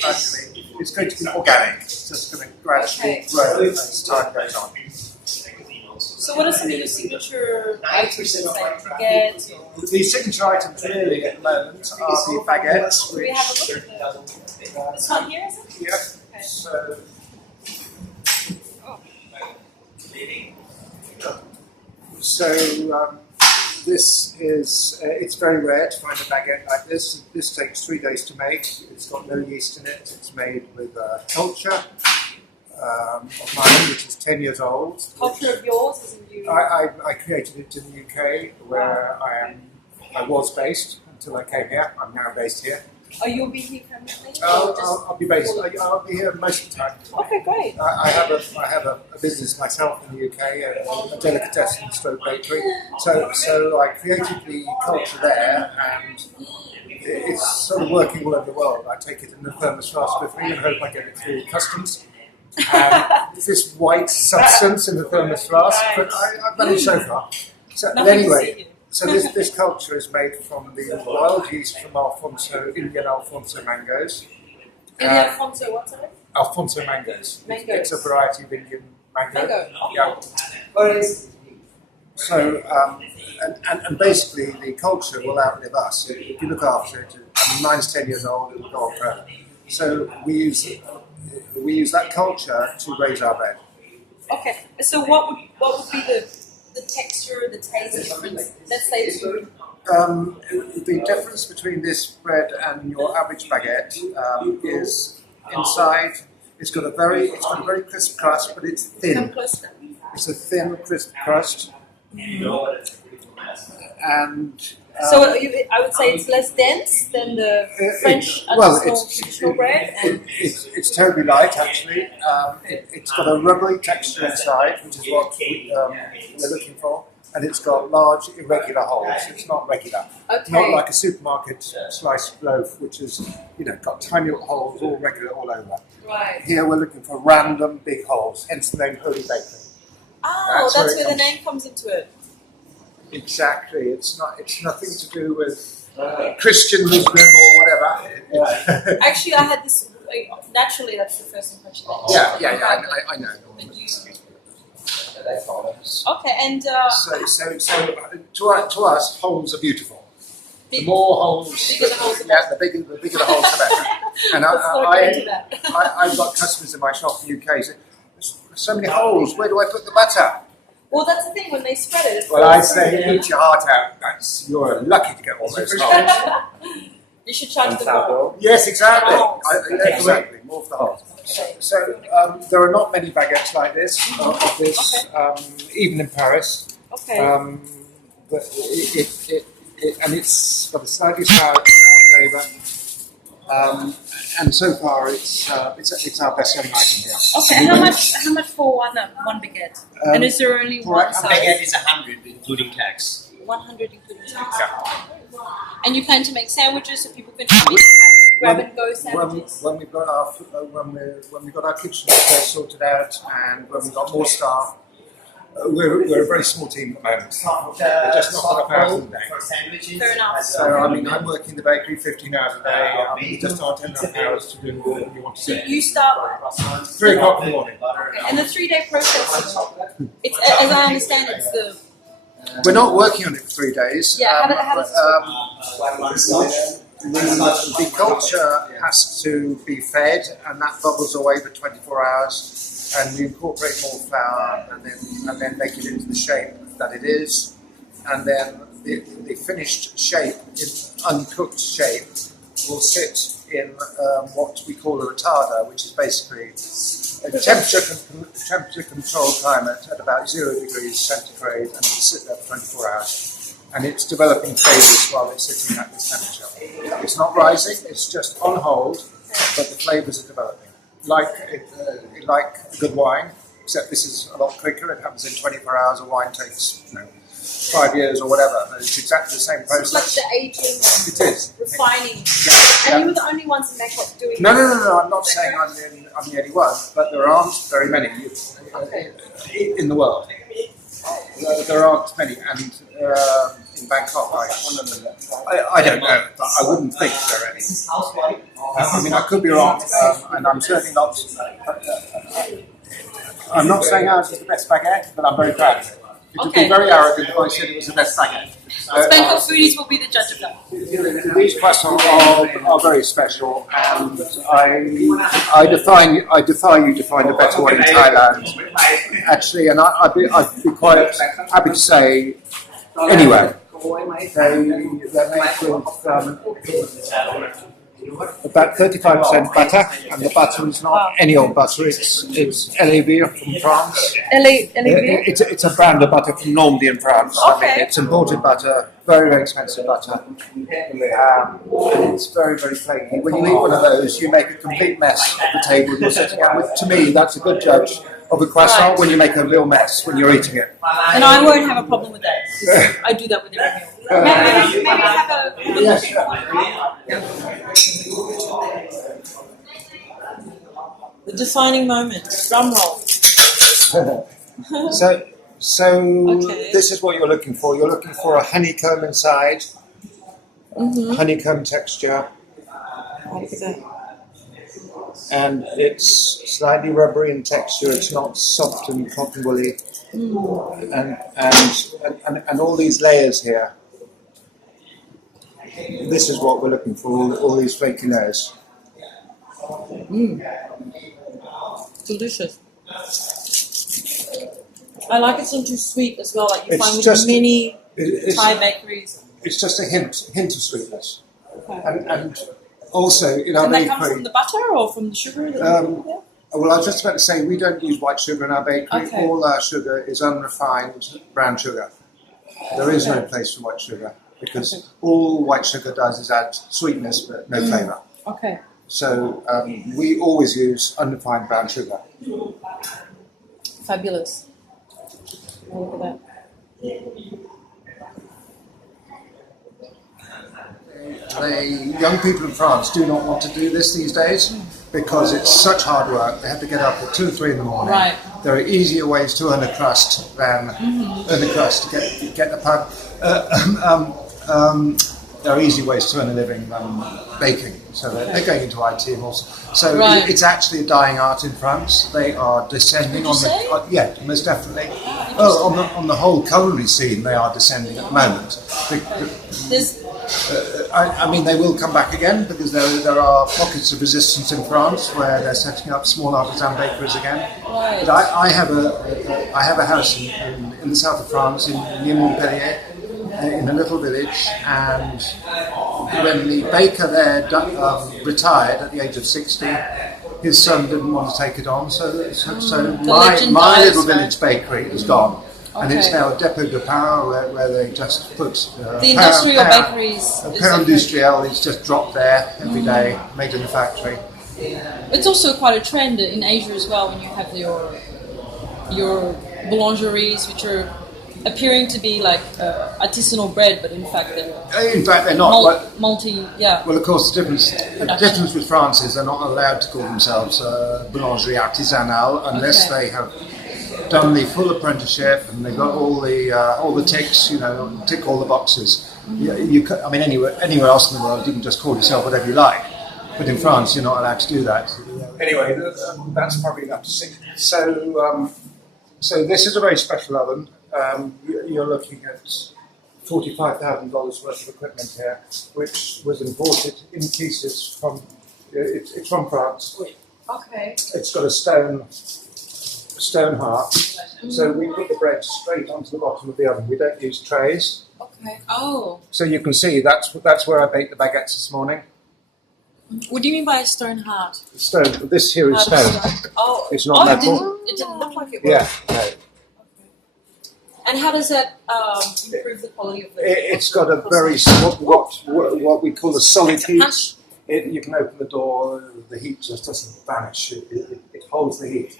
gradually. It's going to be organic. It's just going to gradually grow as time goes on. So what are some of your signature items, like baguettes? The signature items really at the moment are the baguettes. Do we have a look at this one here, is it? Yeah. Okay. So this is, it's very rare to find a baguette like this. This takes 3 days to make. It's got no yeast in it. It's made with culture of mine, which is 10 years old. Culture of yours, isn't you? I created it in the UK, where I was based until I came here. I'm now based here. Are you be here permanently? I'll be based. I'll be here most of the time. Okay, great. I have a business myself in the UK, a delicatessen stroke bakery. So I created the culture there, and it's sort of working all over the world. I take it in the thermos flask with me and hope I get it through customs. This white substance in the thermos flask, but I've managed so far. So anyway. So this culture is made from the wild yeast from Indian Alfonso mangoes. Indian Alfonso, what's it? Alfonso mangoes. Mangoes. It's a variety of Indian mango. Mango. Yeah. So and basically the culture will outlive us if you look after it. I mean, mine's 10 years old. It will go on forever. So we use that culture to raise our bread. Okay. So what would be the texture, the taste difference? Let's say the difference between this bread and your average baguette is inside. It's got a very crisp crust, but it's thin. It's a thin, crisp crust, and so I would say it's less dense than the French traditional bread. It's terribly light, actually. It's got a rubbery texture inside, which is what we're looking for, and it's got large, irregular holes. It's not regular, not like a supermarket sliced loaf, which is got tiny little holes, all regular, all over. Right. Here we're looking for random big holes, hence the name Holey Bakery. Oh, that's where the name comes into it. Exactly. It's nothing to do with Christian Muslim or whatever. Actually, I had this. Naturally, that's the first impression. Yeah. I know. Okay, and so to us, holes are beautiful. The more holes, bigger the holes, the bigger the holes, the better. And I've got customers in my shop in the UK say, "There's so many holes. Where do I put the butter?" Well, that's the thing, when they spread it. Well, I say, eat your heart out. You're lucky to get all those holes. You should charge them more. Yes, exactly. Exactly, more for the holes. So there are not many baguettes like this, of this, even in Paris. Okay. But and it's got a slightly sour flavour. And so far, it's our best-selling item here. Okay, and how much for one baguette? And is there only one size? Baguette is 100, including tax. 100 including tax. Yeah. And you plan to make sandwiches so people can have grab-and-go sandwiches. When we've got our kitchen space sorted out, and when we've got more staff, we're a very small team at the moment. We're just not enough hours a day. Fair enough. So I mean, I'm working the bakery 15 hours a day. We just aren't enough hours to do what you want to do. So you start 3 o'clock in the morning. Okay. And the 3-day process. It's as I understand, it's the. We're not working on it for 3 days. Yeah. How does the culture has to be fed, and that bubbles away for 24 hours. And we incorporate more flour, and then make it into the shape that it is, and then the finished shape, in uncooked shape, will sit in what we call a retarder, which is basically a temperature controlled climate at about 0 degrees centigrade, and it'll sit there for 24 hours. And it's developing flavours while it's sitting at this temperature. It's not rising; it's just on hold, but the flavours are developing. Like a good wine, except this is a lot quicker. It happens in 24 hours. A wine takes 5 years or whatever. But it's exactly the same process. It's like the aging, it is refining. Yeah. And you were the only ones in Bangkok doing No. I'm not saying I'm the only one, but there aren't very many in the world. There aren't many, and in Bangkok. I don't know, but I wouldn't think there are any. I mean, I could be wrong, and I'm certainly not. I'm not saying ours is the best baguette, but I'm very proud of it. It would be very arrogant if I said it was the best baguette. Bangkok Foodies will be the judge of that. These croissants are very special, and I defy you to find a better one in Thailand. Actually, and I'd be quite happy to say anyway. They're made with about 35% butter, and the butter is not any old butter. It's LAV from France. It's a brand of butter from Normandy in France. Okay. I mean, it's imported butter, very, very expensive butter. It's very, very flaky. When you eat one of those, you make a complete mess of the table you're sitting at. To me, that's a good judge of a croissant when you make a real mess when you're eating it. And I won't have a problem with that, because I do that with every meal. Maybe have a Yes, The defining moment, drum roll. So this is what you're looking for. You're looking for a honeycomb inside, honeycomb texture, and it's slightly rubbery in texture. It's not soft and cotton woolly, and all these layers here. This is what we're looking for. All these flaky layers. Delicious. I like it's not too sweet as well, like you It's find with just- many Thai bakeries. It's just a hint of sweetness, Okay. and also in our And that comes bakery. from the butter or from the sugar? Well, I was just about to say we don't use white sugar in our bakery. Okay. All our sugar is unrefined brown sugar. There is no place for white sugar because all white sugar does is add sweetness but no flavour. Okay. So we always use unrefined brown sugar. Fabulous. Look at that. The young people in France do not want to do this these days because it's such hard work. They have to get up at 2 or 3 in the morning. Right. There are easier ways to earn a crust than earn a crust to get the pub. There are easy ways to earn a living than baking. So they're going into IT and also. So Right. it's actually a dying art in France. They are descending on say? the yeah, most definitely. On the whole culinary scene, they are descending at the moment. There's I mean, they will come back again because there are pockets of resistance in France where they're setting up small artisan bakeries again. Right. But I have a house in the south of France, near Montpellier, in a little village, and when the baker there retired at the age of 60, his son didn't want to take it on, so my dies, little right? village bakery is gone. And it's Okay. now a dépôt de pain where they just put the industrial bakeries. pain industriel is just dropped there every day, made in the factory. It's also quite a trend in Asia as well when you have your boulangeries, which are appearing to be like artisanal bread, but in fact they're not. multi. Yeah. Well, of course, the difference with France is they're not allowed to call themselves boulangerie artisanale unless Okay. they have done the full apprenticeship and they've got all the ticks, tick all the boxes. I mean, anywhere else in the world, you can just call yourself whatever you like, but in France, you're not allowed to do that. Anyway, that's probably enough to see. So this is a very special oven. You're looking at $45,000 worth of equipment here, which was imported in pieces from. It's from France. Okay. It's got a stone heart, so we put the bread straight onto the bottom of the oven. We don't use trays. Okay. Oh. So you can see that's where I baked the baguettes this morning. What do you mean by a stone heart? Stone. This here is stone. Oh. It's not metal. It didn't look like it was. Yeah. No. And how does that improve the quality of the? It's got a very what we call a solid heat. You can open the door. The heat just doesn't vanish. It holds the heat.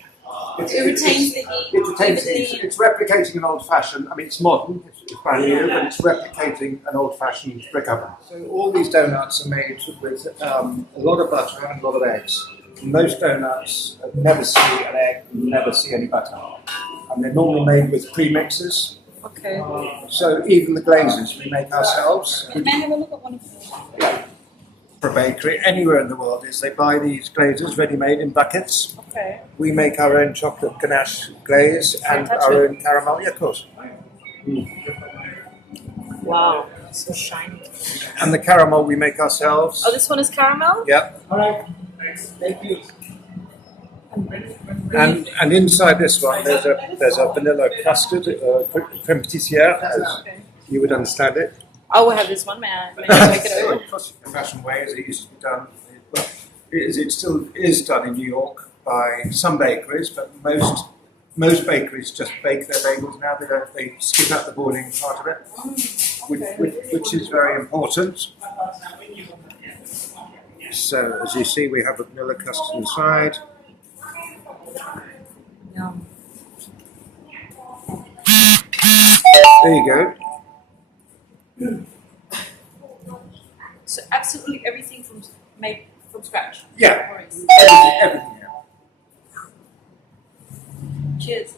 It retains the heat. It retains the heat. It's replicating an old-fashioned. I mean, it's modern. It's brand new, but it's replicating an old-fashioned brick oven. So all these donuts are made with a lot of butter and a lot of eggs. Most donuts never see an egg, never see any butter. And they're normally made with premixes. Okay. So even the glazes we make ourselves. May I have a look at one of them? For a bakery anywhere in the world is they buy these glazes ready-made in buckets. Okay. We make our own chocolate ganache glaze and our own caramel. Yeah, of course. Wow, so shiny. And the caramel we make ourselves. Oh, this one is caramel? Yep. All right. Thank you. And inside this one there's a vanilla custard, creme pâtissière, as you would understand it. I will have this one. May I take it over? Old-fashioned way as it used to be done. It still is done in New York by some bakeries, but most bakeries just bake their bagels now. They skip out the boiling part of it, which is very important. So as you see, we have a vanilla custard inside. Yum. There you go. So absolutely everything made from scratch. Yeah. Alright. Everything. Cheers.